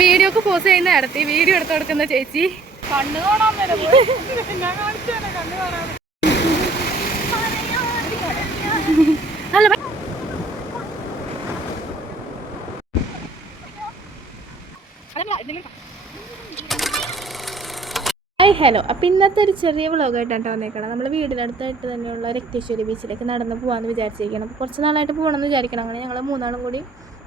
വീഡിയോക്ക് പോസ് ചെയ്യുന്ന നടത്തി വീഡിയോ എടുത്തു കൊടുക്കുന്ന ചേച്ചി കണ്ണു കാണാൻ വരെ ഞാൻ കാണിച്ചു കണ്ണു കാണാൻ. Hi hello. അപ്പോൾ ഇന്നത്തെ ഒരു ചെറിയ വ്ളോഗായിട്ടാണ് വന്നേക്കണം. നമ്മൾ വീടിനടുത്തായിട്ട് തന്നെയുള്ള രക്തേശ്വരി ബീച്ചിലേക്ക് നടന്ന് പോകാമെന്ന് വിചാരിച്ചിരിക്കണം. അപ്പോൾ കുറച്ച് നാളായിട്ട് പോകണമെന്ന് വിചാരിക്കണം. അങ്ങനെ ഞങ്ങൾ മൂന്നാളും കൂടി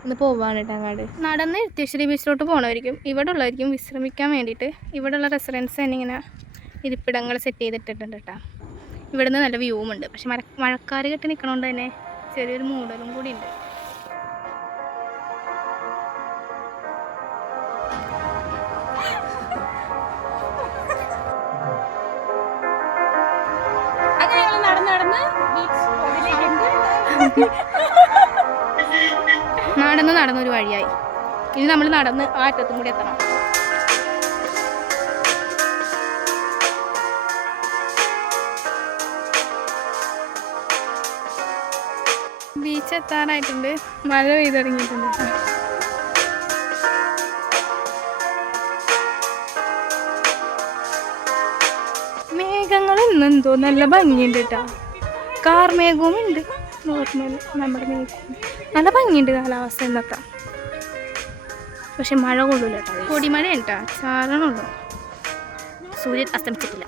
ഒന്ന് പോവാണ് കേട്ടോ. അങ്ങാട് നടന്ന് രക്തേശ്വരി ബീച്ചിലോട്ട് പോകണമായിരിക്കും. ഇവിടെ ഉള്ളവരിക്കും വിശ്രമിക്കാൻ വേണ്ടിയിട്ട് ഇവിടെയുള്ള റെസിഡൻസ് തന്നെ ഇങ്ങനെ ഇരിപ്പിടങ്ങൾ സെറ്റ് ചെയ്തിട്ടിട്ടുണ്ട് കേട്ടോ. ഇവിടുന്ന് നല്ല വ്യൂവും ഉണ്ട്. പക്ഷെ മഴക്കാർ കെട്ടി നിൽക്കണോണ്ട് തന്നെ ചെറിയൊരു മൂടലും കൂടി ഉണ്ട്. നടന്നൊരു വഴിയായി. ഇനി നമ്മൾ നടന്ന് ആ അറ്റത്തും കൂടി എത്തണം. ബീച്ച് എത്താറായിട്ടുണ്ട്. മഴ പെയ്തിറങ്ങിയിട്ടുണ്ട്. മേഘങ്ങൾ ഇന്നെന്തോ നല്ല ഭംഗിയുണ്ട് കേട്ടോ. കാർമേഘവും ഉണ്ട്. നോർമൽ നമ്മുടെ മേഘം നല്ല ഭംഗിയുണ്ട് കാലാവസ്ഥ എന്നൊക്കെ. പക്ഷെ മഴ കൊള്ളൂല കേട്ടോ. പൊടിമഴ കേട്ടോ, ചാരണുള്ളൂ. സൂര്യൻ അസ്തമിച്ചിട്ടില്ല.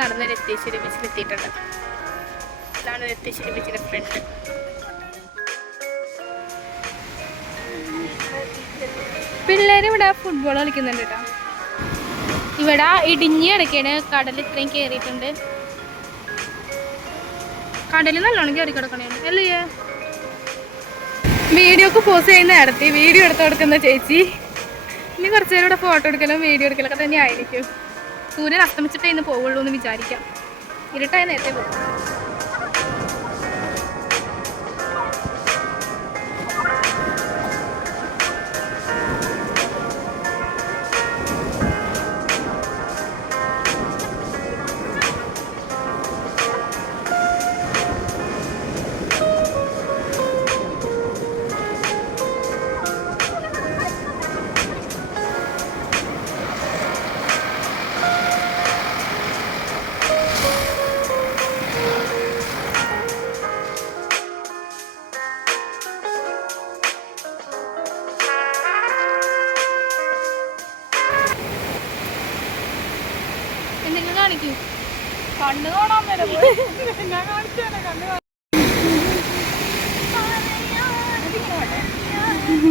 നടന്ന് രക്തേശ്വരി ബീച്ചിൽ എത്തിയിട്ടുണ്ട്. ഇതാണ് രക്തേശ്വരി ബീച്ചിലെ ഫ്രണ്ട്. പിള്ളേർ ഇവിടെ ഫുട്ബോൾ കളിക്കുന്നുണ്ട് കേട്ടോ. ഇവിടെ ഇടിഞ്ഞ് കിടക്കാണ്. കടൽ ഇത്രയും കയറിയിട്ടുണ്ട്. കടൽ നല്ലോണം കയറി കിടക്കണേണ് അല്ലേ. വീഡിയോക്ക് പോസ് ചെയ്യുന്ന നടത്തി വീഡിയോ എടുത്തു കൊടുക്കുന്ന ചേച്ചി ഇനി കുറച്ച് നേരം ഇവിടെ ഫോട്ടോ എടുക്കലും വീഡിയോ എടുക്കലൊക്കെ തന്നെ ആയിരിക്കും. സൂര്യൻ അസ്തമിച്ചിട്ടേ ഇന്ന് പോവുള്ളൂ എന്ന് വിചാരിക്കാം. ഇരുട്ടായി നേരത്തെ പോകും. എന്തെങ്കിലും കാണിക്കൂ. കണ്ണ് കാണാൻ വരെ ഞാൻ കാണിച്ചു കണ്ണ്.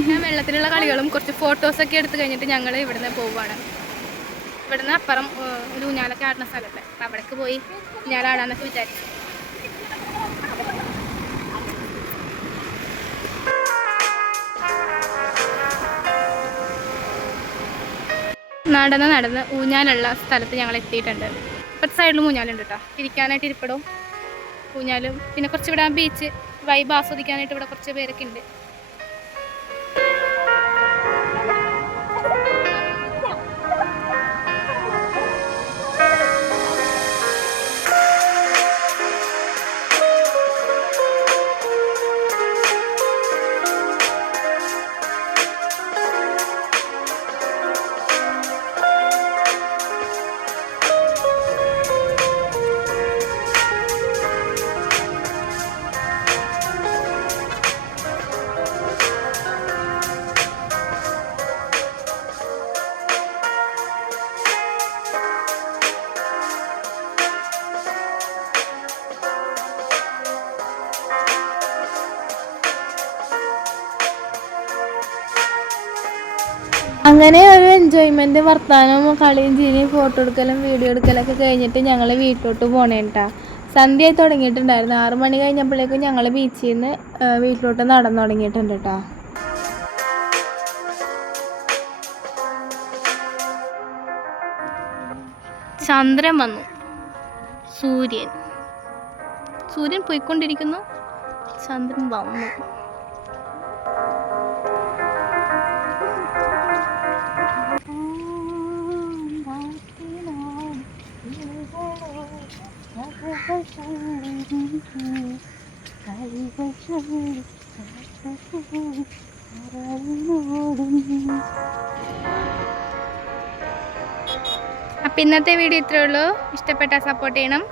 ഞാൻ വെള്ളത്തിലുള്ള കളികളും കുറച്ച് ഫോട്ടോസൊക്കെ എടുത്തു കഴിഞ്ഞിട്ട് ഞങ്ങൾ ഇവിടുന്ന് പോവുകയാണ്. ഇവിടുന്ന് അപ്പുറം ഒരു ഊഞ്ഞാലൊക്കെ ആടുന്ന സ്ഥലമല്ലേ. അപ്പം അവിടേക്ക് പോയി ഊഞ്ഞാലാടാന്നൊക്കെ വിചാരിച്ചു. നടന്ന് ഊഞ്ഞാലുള്ള സ്ഥലത്ത് ഞങ്ങൾ എത്തിയിട്ടുണ്ട്. ഇപ്പോഴത്തെ സൈഡിലും ഊഞ്ഞാലുണ്ട് കേട്ടോ. ഇരിക്കാനായിട്ട് ഇരിപ്പിടവും ഊഞ്ഞാലും പിന്നെ കുറച്ച് ഇവിടെ ബീച്ച് വൈബ് ആസ്വദിക്കാനായിട്ട് ഇവിടെ കുറച്ച് പേരൊക്കെ ഉണ്ട്. അങ്ങനെ ഒരു എൻജോയ്മെൻറ്റ് വർത്താനവും കളിയും ചിരിയും ഫോട്ടോ എടുക്കലും വീഡിയോ എടുക്കലൊക്കെ കഴിഞ്ഞിട്ട് ഞങ്ങൾ വീട്ടിലോട്ട് പോണേട്ടാ. സന്ധ്യയായി തുടങ്ങിയിട്ടുണ്ടായിരുന്നു. 6 മണി കഴിഞ്ഞപ്പോഴേക്കും ഞങ്ങൾ ബീച്ചിൽ നിന്ന് വീട്ടിലോട്ട് നടന്നു തുടങ്ങിയിട്ടുണ്ട് കേട്ടോ. ചന്ദ്രൻ വന്നു. സൂര്യൻ പോയിക്കൊണ്ടിരിക്കുന്നു. ചന്ദ്രൻ വന്നു. അപ്പം ഇന്നത്തെ വീഡിയോ ഇത്രയേ ഉള്ളൂ. ഇഷ്ടപ്പെട്ടാൽ സപ്പോർട്ട് ചെയ്യണം.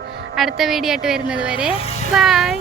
അടുത്ത വീഡിയോ ആയിട്ട് വരുന്നത് വരെ ബൈ.